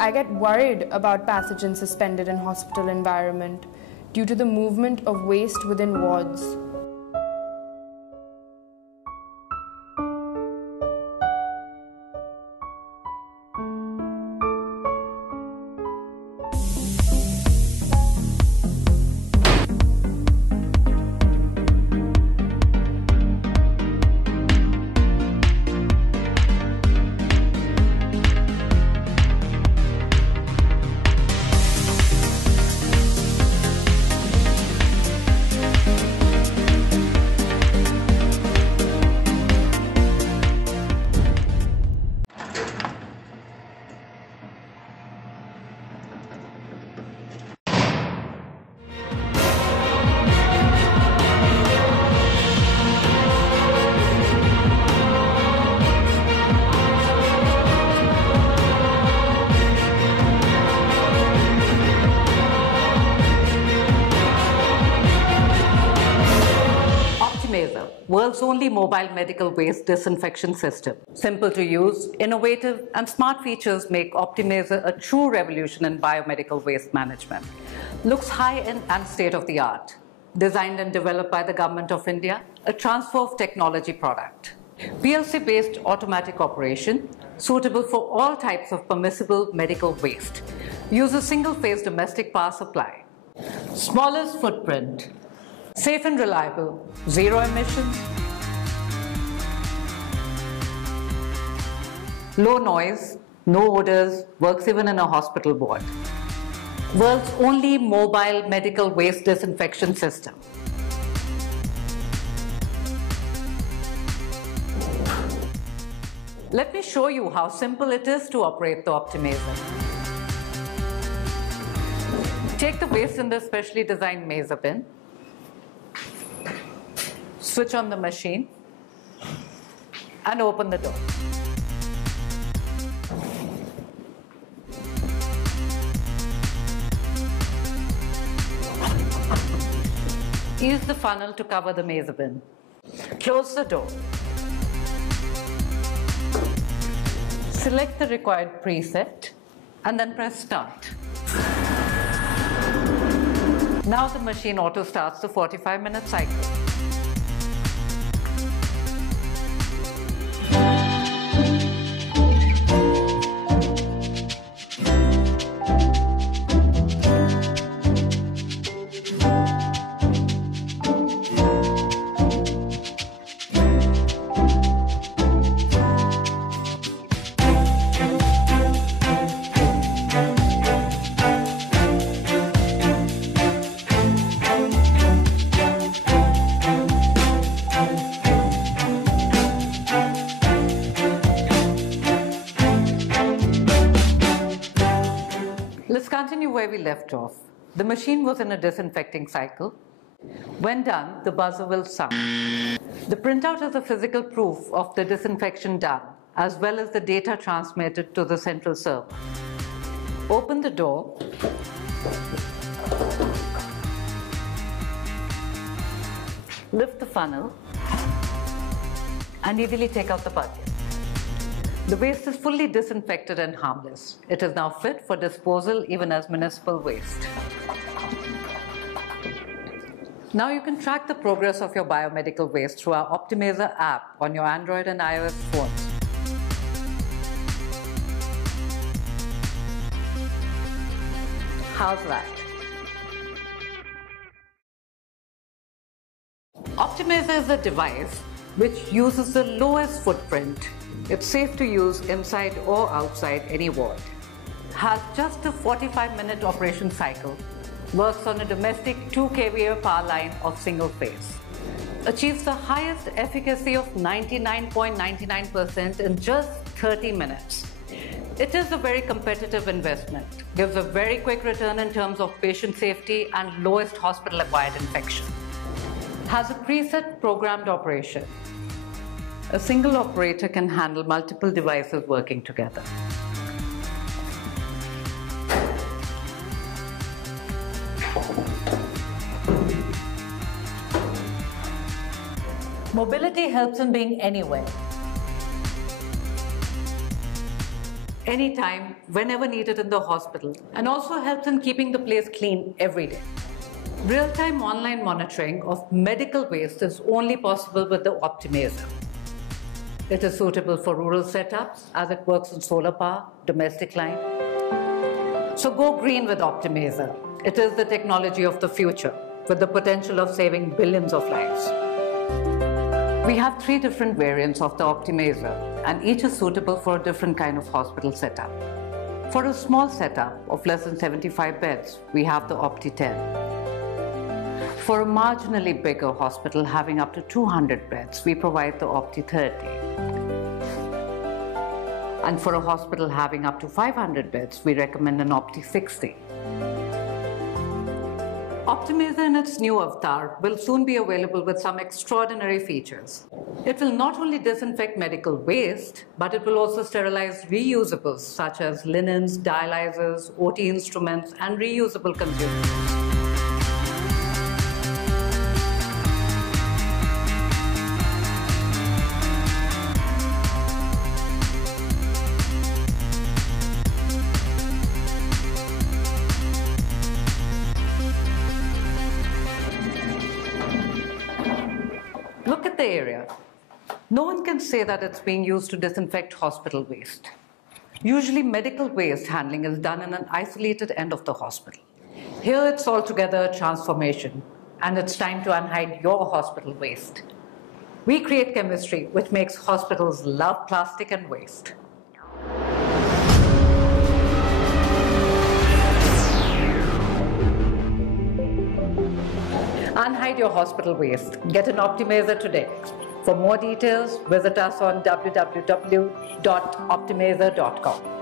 I get worried about pathogens suspended in hospital environment due to the movement of waste within wards. OptiMaser, world's only mobile medical waste disinfection system. Simple to use, innovative, and smart features make OptiMaser a true revolution in biomedical waste management. Looks high-end and state-of-the-art. Designed and developed by the Government of India, a transfer of technology product. PLC-based automatic operation, suitable for all types of permissible medical waste. Uses single-phase domestic power supply. Smallest footprint. Safe and reliable, zero emissions, low noise, no odors, works even in a hospital ward. World's only mobile medical waste disinfection system. Let me show you how simple it is to operate the OptiMaser. Take the waste in the specially designed maser bin. Switch on the machine and open the door. Use the funnel to cover the maser bin. Close the door. Select the required preset and then press start. Now the machine auto starts the 45-minute cycle. Let's continue where we left off. The machine was in a disinfecting cycle. When done, the buzzer will sound. The printout is a physical proof of the disinfection done, as well as the data transmitted to the central server. Open the door. Lift the funnel and easily take out the bucket. The waste is fully disinfected and harmless. It is now fit for disposal even as municipal waste. Now you can track the progress of your biomedical waste through our OptiMaser app on your Android and iOS phones. How's that? OptiMaser is a device which uses the lowest footprint. It's safe to use inside or outside any ward. Has just a 45-minute operation cycle. Works on a domestic 2 kVA power line of single phase. Achieves the highest efficacy of 99.99% in just 30 minutes. It is a very competitive investment. Gives a very quick return in terms of patient safety and lowest hospital-acquired infection. Has a preset programmed operation. A single operator can handle multiple devices working together. Mobility helps in being anywhere. anytime, whenever needed in the hospital, and also helps in keeping the place clean every day. Real-time online monitoring of medical waste is only possible with the OptiMaser. It is suitable for rural setups as it works in solar power, domestic line. So go green with OptiMaser. It is the technology of the future with the potential of saving billions of lives. We have 3 different variants of the OptiMaser, and each is suitable for a different kind of hospital setup. For a small setup of less than 75 beds, we have the Opti-10. For a marginally bigger hospital having up to 200 beds, we provide the Opti-30. And for a hospital having up to 500 beds, we recommend an Opti-60. OptiMaser in its new avatar will soon be available with some extraordinary features. It will not only disinfect medical waste, but it will also sterilize reusables such as linens, dialyzers, OT instruments, and reusable consumables. Look at the area. No one can say that it's being used to disinfect hospital waste. Usually medical waste handling is done in an isolated end of the hospital. Here it's altogether a transformation, and it's time to unhide your hospital waste. We create chemistry which makes hospitals love plastic and waste. Unhide your hospital waste. Get an OptiMaser today. For more details, visit us on www.optimaser.com.